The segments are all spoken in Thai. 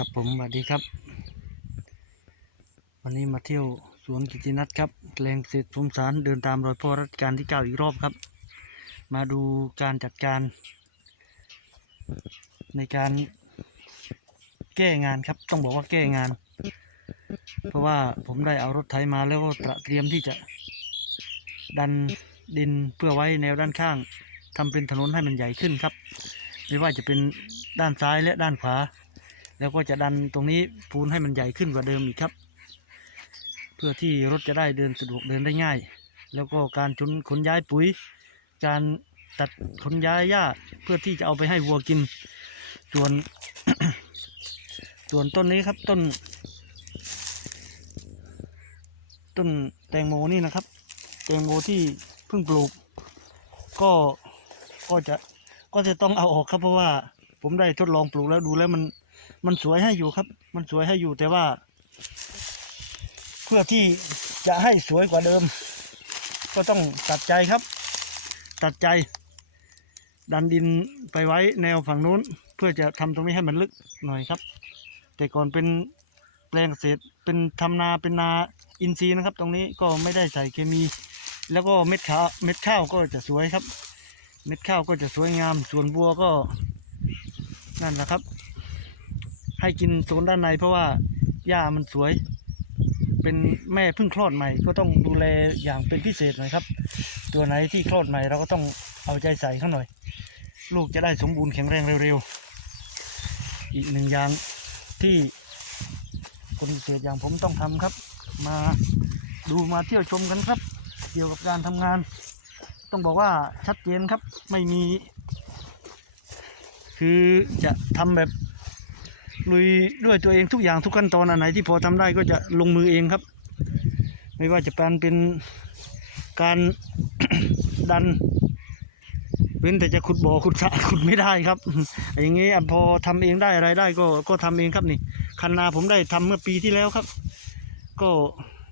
ครับผมสวัสดีครับ วันนี้มาเที่ยวสวนกิตินัทครับแรงเศษสมสารเดินตามรอยพ่อรัชกาลที่เก้าอีกรอบครับ มาดูการจัดการ ในการแก้งานครับ ต้องบอกว่าแก้งาน เพราะว่าผมได้เอารถไถมาแล้วก็เตรียมที่จะ ดันดินเพื่อไว้แนวด้านข้างทำเป็นถนนให้มันใหญ่ขึ้นครับ ไม่ว่าจะเป็นด้านซ้ายและด้านขวา แล้วก็จะดันตรงนี้ปูนให้มันใหญ่ขึ้นกว่าเดิมอีกครับ เพื่อที่รถจะได้เดินสะดวกเดินได้ง่าย แล้วก็การขนขนย้ายปุ๋ย การตัดขนย้ายหญ้าเพื่อที่จะเอาไปให้วัวกิน ส่วน ส่วนต้นนี้ครับต้น ต้นแตงโมนี่นะครับ แตงโมที่เพิ่งปลูก ก็ก็จะก็จะต้องเอาออกครับเพราะว่าผมได้ทดลองปลูกแล้วดูแล้วมัน มันสวยให้อยู่ครับ มันสวยให้อยู่แต่ว่า เพื่อที่จะให้สวยกว่าเดิม ก็ต้องตัดใจครับ ตัดใจ ดันดินไปไว้แนวฝั่งนู้น เพื่อจะทำตรงนี้ให้มันลึกหน่อยครับ แต่ก่อนเป็นแปลงเกษตรเป็นทำนาเป็นนาอินทรีย์นะครับ ตรงนี้ก็ไม่ได้ใส่เคมี แล้วก็เม็ดข้าวเม็ดข้าวก็จะสวยครับ เม็ดข้าวก็จะสวยงาม ส่วนบัวก็นั่นแหละครับ ให้กินโซนด้านในเพราะว่าหญ้ามันสวย เป็นแม่เพิ่งคลอดใหม่ ก็ต้องดูแลอย่างเป็นพิเศษหน่อยครับ ตัวไหนที่คลอดใหม่เราก็ต้องเอาใจใส่เขาหน่อย ลูกจะได้สมบูรณ์แข็งแรงเร็วๆ อีกหนึ่งอย่างที่คนเกษตรอย่างผมต้องทำครับ มาดูมาเที่ยวชมกันครับ เกี่ยวกับการทำงาน ต้องบอกว่าชัดเจนครับไม่มี คือจะทำแบบ ลุยด้วยตัวเองทุกอย่างทุกขั้นตอนอันไหนที่พอทำได้ก็จะลงมือเองครับ ไม่ว่าจะเป็นเป็นการดัน เว้นแต่จะขุดบ่อขุดสระขุดไม่ได้ครับ อย่างนี้พอทำเองได้อะไรได้ก็ก็ทำเองครับนี่คันนาผมได้ทำเมื่อปีที่แล้วครับ ก็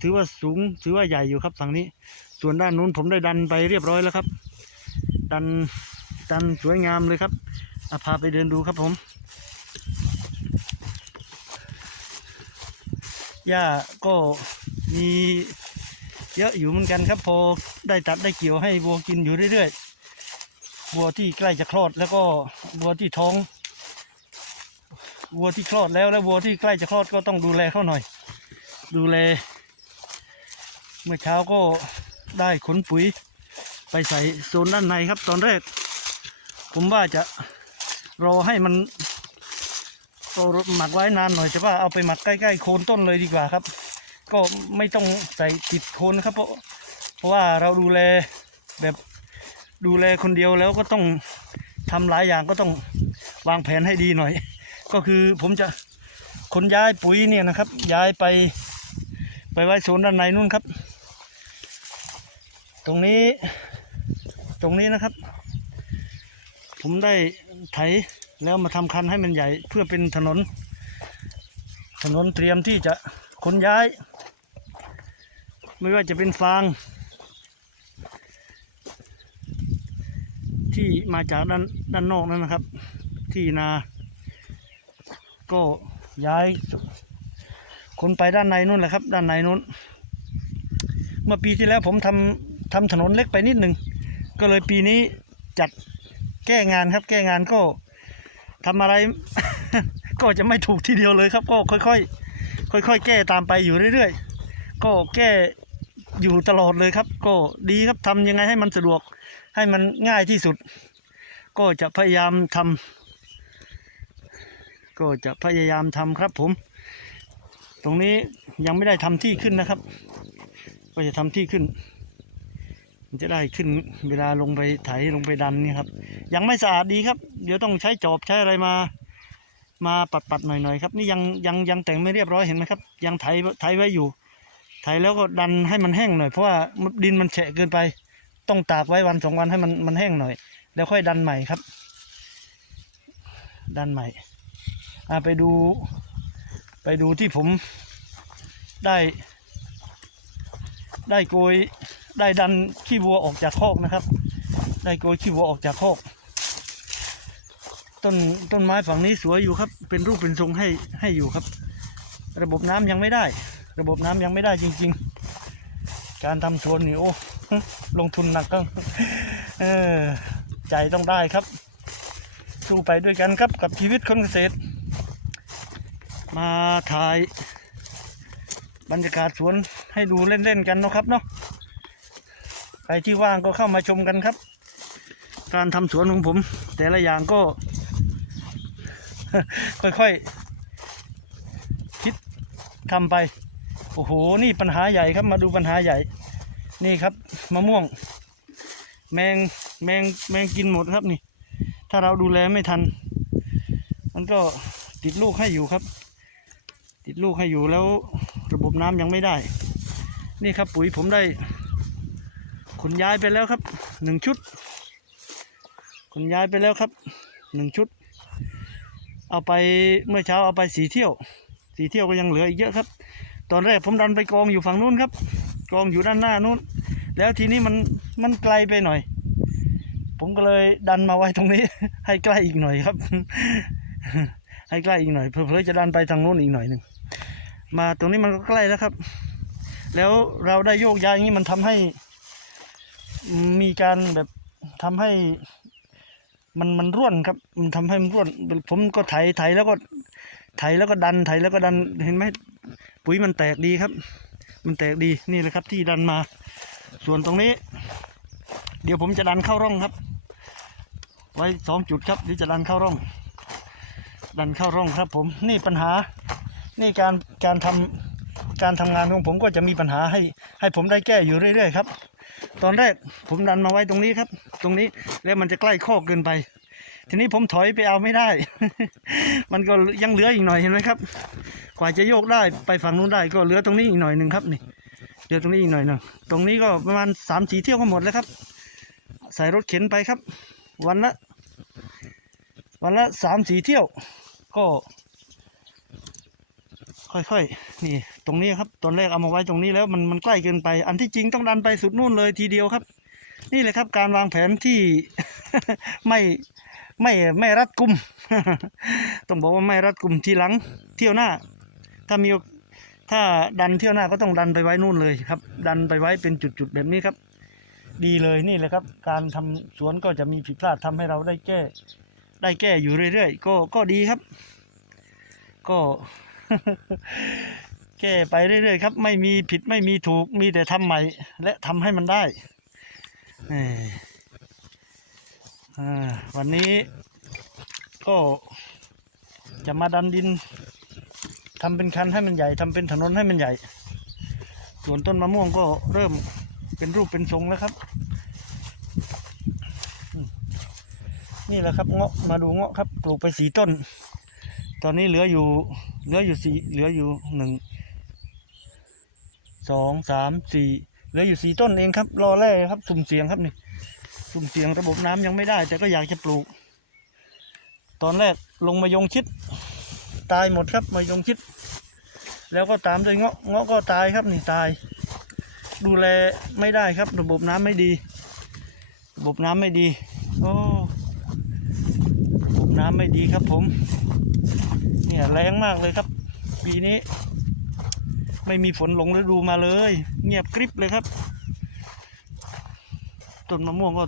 ถือว่าสูงถือว่าใหญ่อยู่ครับฝั่งนี้ ส่วนด้านนู้นผมได้ดันไปเรียบร้อยแล้วครับ ดันดันสวยงามเลยครับอาพาไปเดินดูครับผม หญ้าก็มีเยอะอยู่เหมือนกันครับ พอได้ตัดได้เกี่ยวให้วัวกินอยู่เรื่อยๆวัวที่ใกล้จะคลอดแล้วก็วัวที่ท้องวัวที่คลอดแล้วแล้ววัวที่ใกล้จะคลอดก็ต้องดูแลเขาหน่อย ดูแล เมื่อเช้าก็ได้ขนปุ๋ย ไปใส่โซนด้านในครับ ตอนแรก ผมว่าจะรอให้มัน โตหมักไว้นานหน่อยแต่ว่าเอาไปหมักใกล้ๆโคนต้นเลยดีกว่าครับ ก็ไม่ต้องใส่ติดโคนครับ เพราะเพราะว่าเราดูแลแบบดูแลคนเดียวแล้วก็ต้องทำหลายอย่างก็ต้องวางแผนให้ดีหน่อย ก็คือผมจะขนย้ายปุ๋ยเนี่ยนะครับ ย้ายไปไปไว้โซนด้านในนู่นครับ ตรงนี้ตรงนี้นะครับ ผมได้ไถ แล้วมาทำคันให้มันใหญ่เพื่อเป็นถนน ถนนเตรียมที่จะขนย้าย ไม่ว่าจะเป็นฟาง ที่มาจากด้านด้านนอกนั่นนะครับ ที่นา ก็ย้ายขนไปด้านในนู่นแหละครับ ด้านในนู้น เมื่อปีที่แล้วผมทำทำถนนเล็กไปนิดหนึ่งก็เลยปีนี้จัดแก้งานครับ แก้งานก็ ทำอะไร ก็จะไม่ถูกทีเดียวเลยครับ ก็ค่อยๆค่อยๆแก้ตามไปอยู่เรื่อยๆ ก็แก้อยู่ตลอดเลยครับ ก็ดีครับทำยังไงให้มันสะดวก ให้มันง่ายที่สุด ก็จะพยายามทำก็จะพยายามทำครับผม ตรงนี้ยังไม่ได้ทำที่ขึ้นนะครับ ก็จะทำที่ขึ้น มันจะได้ขึ้นเวลาลงไปไถลงไปดันนี่ครับ ยังไม่สะอาดดีครับ เดี๋ยวต้องใช้จอบใช้อะไรมา มาปัดปัดๆหน่อยๆครับ นี่ยังยังยังแต่งไม่เรียบร้อยเห็นไหมครับ ยังไถไถไว้อยู่ ไถแล้วก็ดันให้มันแห้งหน่อยเพราะว่าดินมันแฉะเกินไป ต้องตากไว้วันสองวันให้มันมันแห้งหน่อย แล้วค่อยดันใหม่ครับ ดันใหม่อ่าไปดู ไปดูที่ผมได้ ได้โกย ได้ดันขี้วัวออกจากคอกนะครับ ได้โกยขี้วัวออกจากคอก ต้นต้นไม้ฝั่งนี้สวยอยู่ครับ เป็นรูปเป็นทรงให้ให้อยู่ครับ ระบบน้ำยังไม่ได้ ระบบน้ำยังไม่ได้จริง ๆ การทำสวนนี่โอ้ลงทุนหนักก็เออใจต้องได้ครับ สู้ไปด้วยกันครับกับชีวิตคนเกษตร มาถ่ายบรรยากาศสวนให้ดูเล่นๆกันนะครับเนาะ รที่ว่างก็เข้ามาชมกันครับ การทำสวนของผม แต่ละอย่างก็ ค่อยๆ คิดทำไป โอ้โห นี่ปัญหาใหญ่ครับมาดูปัญหาใหญ่ นี่ครับมะม่วง แมงแมงแมงกินหมดครับนี่ ถ้าเราดูแลไม่ทัน มันก็ติดลูกให้อยู่ครับ ติดลูกให้อยู่แล้วระบบน้ำยังไม่ได้ นี่ครับปุ๋ยผมได้ ขนย้ายไปแล้วครับหนึ่งชุดขนย้ายไปแล้วครับหนึ่งชุด เอาไปเมื่อเช้าเอาไปสีเที่ยว สีเที่ยวก็ยังเหลืออีกเยอะครับ ตอนแรกผมดันไปกองอยู่ฝั่งนู้นครับ กองอยู่ด้านหน้านู้น แล้วทีนี้มันมันไกลไปหน่อย ผมก็เลยดันมาไว้ตรงนี้ ให้ใกล้อีกหน่อยครับ ให้ใกล้อีกหน่อยเพื่อจะดันไปทางโน้นอีกหน่อยหนึ่งมาตรงนี้มันก็ใกล้แล้วครับ แล้วเราได้โยกย้ายอย่างนี้มันทำให้ มีการแบบทำให้มันมันร่วนครับ มันทำให้มันร่วน ผมก็ไถไถแล้วก็ไถแล้วก็ดันไถแล้วก็ดันเห็นไหมปุ๋ยมันแตกดีครับ มันแตกดีนี่แหละครับที่ดันมา ส่วนตรงนี้ เดี๋ยวผมจะดันเข้าร่องครับ ไว้สองจุดครับเดี๋ยวจะดันเข้าร่อง ดันเข้าร่องครับ ผมนี่ปัญหา นี่การการทำการทำงานของผมก็จะมีปัญหาให้ ให้ผมได้แก้อยู่เรื่อยๆครับ ตอนแรกผมดันมาไว้ตรงนี้ครับ ตรงนี้แล้วมันจะใกล้คอกเกินไป ทีนี้ผมถอยไปเอาไม่ได้ มันก็ยังเหลืออีกหน่อยเห็นไหมครับ กว่าจะโยกได้ไปฝั่งนู้นได้ก็เหลือตรงนี้อีกหน่อยหนึ่งครับนี่เหลือตรงนี้อีกหน่อยหนึ่งตรงนี้ก็ประมาณสามสี่เที่ยวก็หมดแล้วครับ ใส่รถเข็นไปครับ วันละ วันละสามสี่เที่ยว ก็ ค่อยๆนี่ รงนี้ครับ ตอนแรกเอามาไว้ตรงนี้แล้วมันมันใกล้เกินไป อันที่จริงต้องดันไปสุดนู่นเลยทีเดียวครับ นี่เลยครับ การวางแผนที่ ไม่ไม่ไม่รัดกุม ต้องบอกว่าไม่รัดกุมทีหลัง เที่ยวหน้า ถ้ามีถ้าดันเที่ยวหน้าก็ต้องดันไปไว้นู่นเลยครับ ดันไปไว้เป็นจุดๆแบบนี้ครับ ดีเลยนี่แหละครับ การทำสวนก็จะมีผิดพลาดทำให้เราได้แก้ ได้แก้อยู่เรื่อยๆก็ก็ดีครับ ก็ แก้ไปเรื่อยๆครับ ไม่มีผิดไม่มีถูกมีแต่ทำใหม่ และทำให้มันได้วันนี้ก็จะมาดันดินทำเป็นคันให้มันใหญ่ทำเป็นถนนให้มันใหญ่ ส่วนต้นมะม่วงก็เริ่มเป็นรูปเป็นทรงแล้วครับ นี่แหละครับเงาะมาดูเงาะครับ ปลูกไปสีต้น ตอนนี้เหลืออยู่เหลืออยู่สี่เหลืออยู่หนึ่ง สองสามสี่เหลืออยู่สี่ต้นเองครับ รอแร่ครับ สุ่มเสียงครับนี่ สุ่มเสียงระบบน้ำยังไม่ได้ แต่ก็อยากจะปลูก ตอนแรกลงมายงชิด ตายหมดครับมายงชิด แล้วก็ตามด้วยเงาะเงาะก็ตายครับนี่ตาย ดูแลไม่ได้ครับ ระบบน้ำไม่ดี ระบบน้ำไม่ดีโอ้ระบบน้ำไม่ดีครับผม เนี่ยแรงมากเลยครับ ปีนี้ ไม่มีฝนหลงฤดูมาเลย เงียบกริบเลยครับต้นมะม่วงก็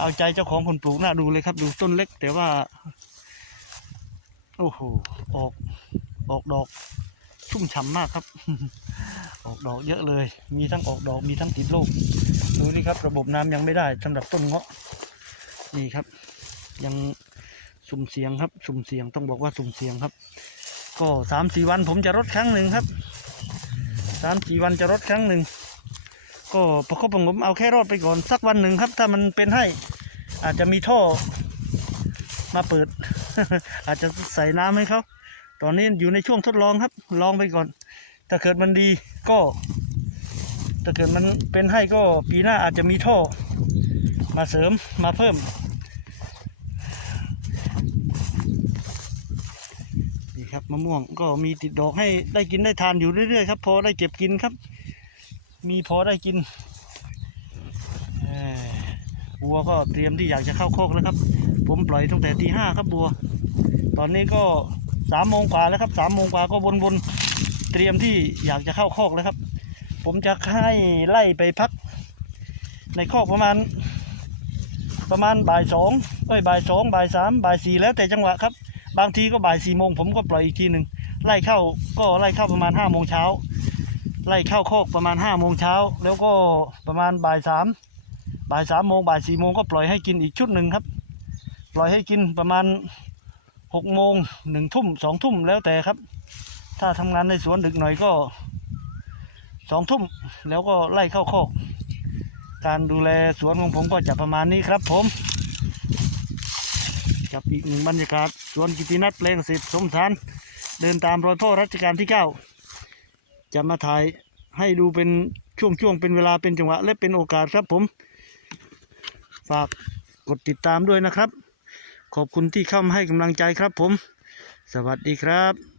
เอาใจเจ้าของคนปลูกน่าดูเลยครับ ดูต้นเล็ก แต่ว่า โอ้โหออกออกดอกชุ่มฉ่ำมากครับ ออกดอกเยอะเลย มีทั้งออกดอกมีทั้งติดลูกดูนี่ครับ ระบบน้ำยังไม่ได้สำหรับต้นเงาะนี่ครับ ยังสุ่มเสียงครับ สุ่มเสียงต้องบอกว่าสุ่มเสียงครับ ก็สามสี่วันผมจะรดครั้งหนึ่งครับสามสี่วันจะรดครั้งหนึ่งก็ประคบประงมเอาแค่รอดไปก่อนสักวันหนึ่งครับ ถ้ามันเป็นให้อาจจะมีท่อมาเปิด อาจจะใส่น้ำให้เขาตอนนี้อยู่ในช่วงทดลองครับ ลองไปก่อน ถ้าเกิดมันดีก็ ถ้าเกิดมันเป็นให้ก็ปีหน้าอาจจะมีท่อ มาเสริมมาเพิ่ม ครับมะม่วงก็มีติดดอกให้ได้กินได้ทานอยู่เรื่อยๆครับ พอได้เก็บกินครับ มีพอได้กินวัวก็เตรียมที่อยากจะเข้าโคกแล้วครับ ผมปล่อยตั้งแต่ตีห้าครับบัว ตอนนี้ก็สามโมงกว่าแล้วครับสามโมงกว่าก็วนๆเตรียมที่อยากจะเข้าโคกแล้วครับ ผมจะให้ไล่ไปพัก ในโคกประมาณ ประมาณบ่ายสองเอ้ยบ่ายสองบ่ายสามบ่ายสี่แล้วแต่จังหวะครับ บางทีก็บ่ายสี่โมงผมก็ปล่อยอีกทีหนึ่งไล่เข้าก็ไล่เข้าประมาณห้าโมงเช้าไล่เข้าโคอกประมาณห้าโมงเช้าแล้วก็ประมาณบ่ายสามบ่ายสามโมงบ่ายสี่โมงก็ปล่อยให้กินอีกชุดหนึ่งครับ ปล่อยให้กินประมาณหกโมงหนึ่งทุ่มสองทุ่มแล้วแต่ครับ ถ้าทำงานในสวนดึกหน่อยก็สองทุ่มแล้วก็ไล่เข้าโคอกการดูแลสวนของผมก็จะประมาณนี้ครับผม กับอีกหนึ่งบรรยากาศสวนกิตินัทเพลงสิทธิ์สมสารเดินตามรอยพ่อรัชกาลที่เก้าจะมาถ่ายให้ดูเป็นช่วงๆเป็นเวลาเป็นจังหวะและเป็นโอกาสครับผม ฝากกดติดตามด้วยนะครับ ขอบคุณที่เข้ามาให้กำลังใจครับผม สวัสดีครับ